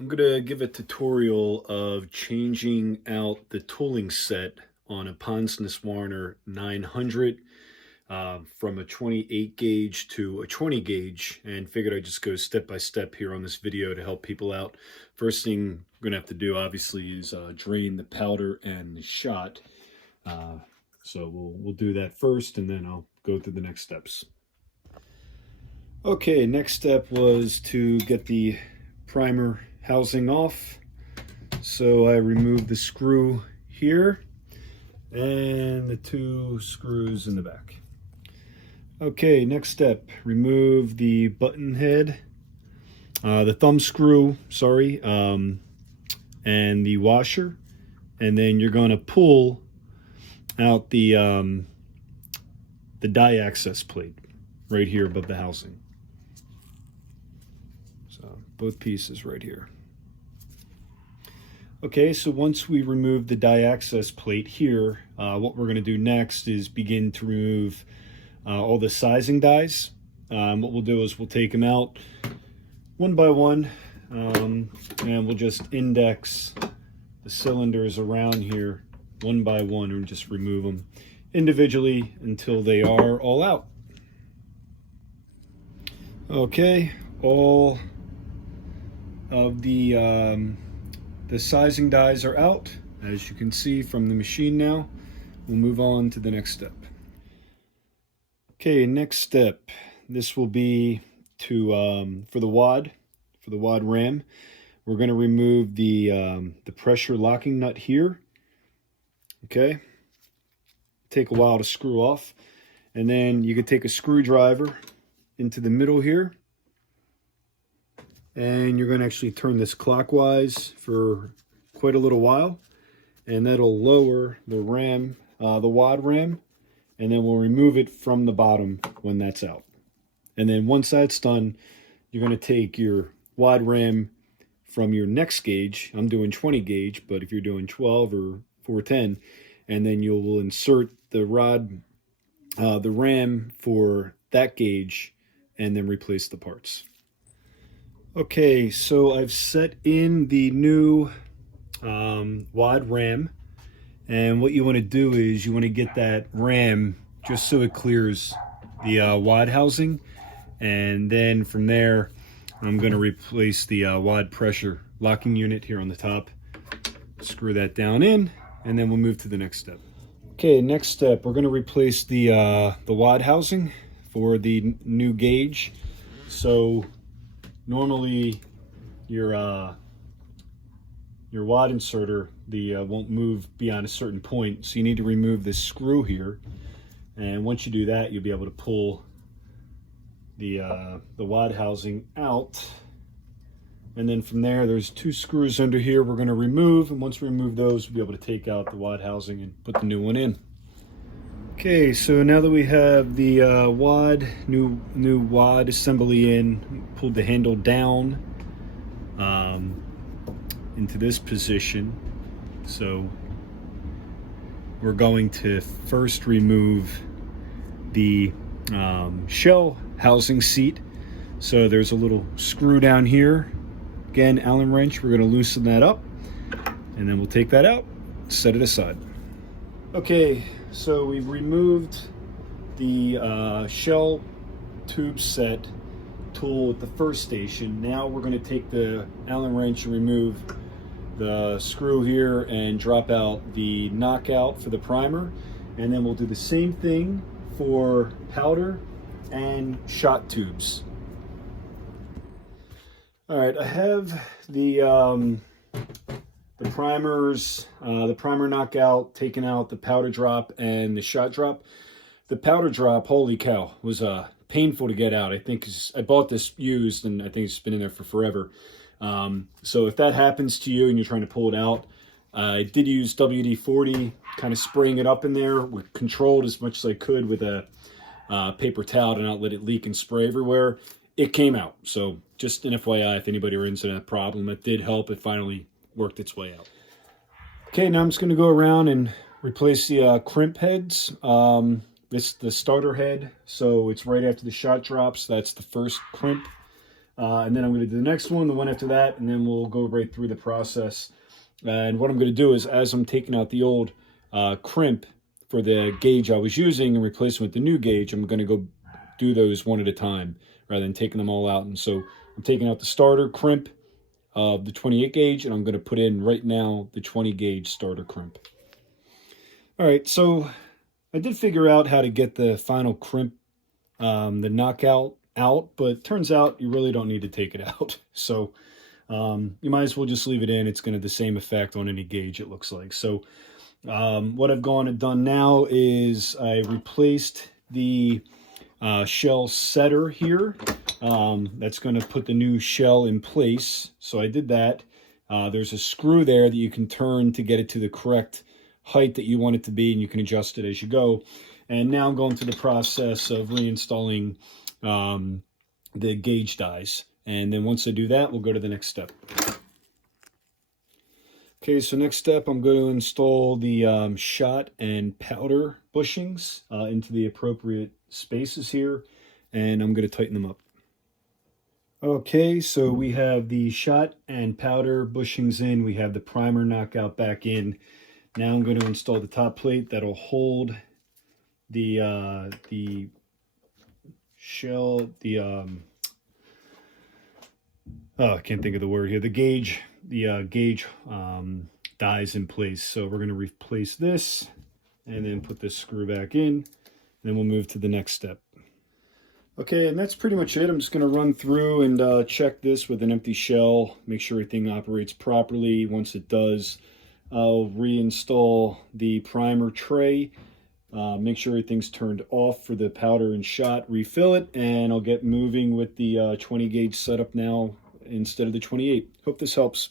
I'm going to give a tutorial of changing out the tooling set on a Ponsness Warren 900 from a 28 gauge to a 20 gauge, and figured I'd just go step by step here on this video to help people out. First thing I'm going to have to do obviously is drain the powder and the shot. So we'll do that first, and then I'll go through the next steps. Okay, next step was to get the primer housing off. So I removed the screw here and the two screws in the back. Okay, next step, remove the button head, the thumb screw, sorry, and the washer, and then you're going to pull out the die access plate right here above the housing. So both pieces right here. Okay, so once we remove the die access plate here, what we're going to do next is begin to remove all the sizing dies. What we'll do is we'll take them out one by one, and we'll just index the cylinders around here one by one, and just remove them individually until they are all out. Okay, all of the sizing dies are out, as you can see from the machine now. We'll move on to the next step. Okay, next step. This will be to for the wad ram. We're going to remove the pressure locking nut here. Okay, take a while to screw off, and then you can take a screwdriver into the middle here, and you're going to actually turn this clockwise for quite a little while, and that'll lower the ram, the wad ram, and then we'll remove it from the bottom when that's out. And then once that's done, you're going to take your wad ram from your next gauge. I'm doing 20 gauge, but if you're doing 12 or 410, and then you will insert the ram for that gauge, and then replace the parts. Okay, so I've set in the new wad ram, and what you want to do is you want to get that ram just so it clears the wad housing, and then from there I'm going to replace the wad pressure locking unit here on the top. Screw that down in, and then we'll move to the next step. Okay, next step, we're going to replace the wad housing for the new gauge. So normally your wad inserter won't move beyond a certain point, so you need to remove this screw here, and once you do that, you'll be able to pull the wad housing out. And then from there, there's two screws under here we're going to remove, and once we remove those, we'll be able to take out the wad housing and put the new one in. Okay, so now that we have the new wad assembly in, pulled the handle down into this position. So we're going to first remove the shell housing seat. So there's a little screw down here. Again, Allen wrench, we're going to loosen that up, and then we'll take that out, set it aside. Okay, so we've removed the shell tube set tool at the first station. Now we're going to take the Allen wrench and remove the screw here and drop out the knockout for the primer, and then we'll do the same thing for powder and shot tubes. All right, I have the primers, the primer knockout, taken out the powder drop and the shot drop. The powder drop, holy cow, was painful to get out. I think I bought this used, and I think it's been in there for forever. So if that happens to you and you're trying to pull it out, I did use WD-40, kind of spraying it up in there, controlled as much as I could with a paper towel to not let it leak and spray everywhere. It came out. So just an FYI, if anybody runs into that problem, it did help. It finally worked its way out. Okay, now I'm just going to go around and replace the crimp heads. It's the starter head, so it's right after the shot drops. That's the first crimp. And then I'm going to do the next one, the one after that, and then we'll go right through the process. And what I'm going to do is, as I'm taking out the old crimp for the gauge I was using and replacing with the new gauge, I'm going to go do those one at a time rather than taking them all out. And so I'm taking out the starter crimp of the 28 gauge, and I'm going to put in right now the 20 gauge starter crimp. All right, so I did figure out how to get the final crimp, the knockout out, but turns out you really don't need to take it out. So you might as well just leave it in. It's going to have the same effect on any gauge, it looks like. So what I've gone and done now is I replaced the shell setter here. That's going to put the new shell in place. So I did that. There's a screw there that you can turn to get it to the correct height that you want it to be, and you can adjust it as you go. And now I'm going through the process of reinstalling the gauge dies. And then once I do that, we'll go to the next step. Okay, so next step, I'm going to install the shot and powder bushings into the appropriate spaces here, and I'm going to tighten them up. Okay, so we have the shot and powder bushings in. We have the primer knockout back in. Now I'm going to install the top plate that'll hold the shell, I can't think of the word here, the gauge dies in place. So we're going to replace this and then put this screw back in, and then we'll move to the next step. Okay, and that's pretty much it. I'm just going to run through and check this with an empty shell, make sure everything operates properly. Once it does, I'll reinstall the primer tray, make sure everything's turned off for the powder and shot, refill it, and I'll get moving with the 20 gauge setup now instead of the 28. Hope this helps.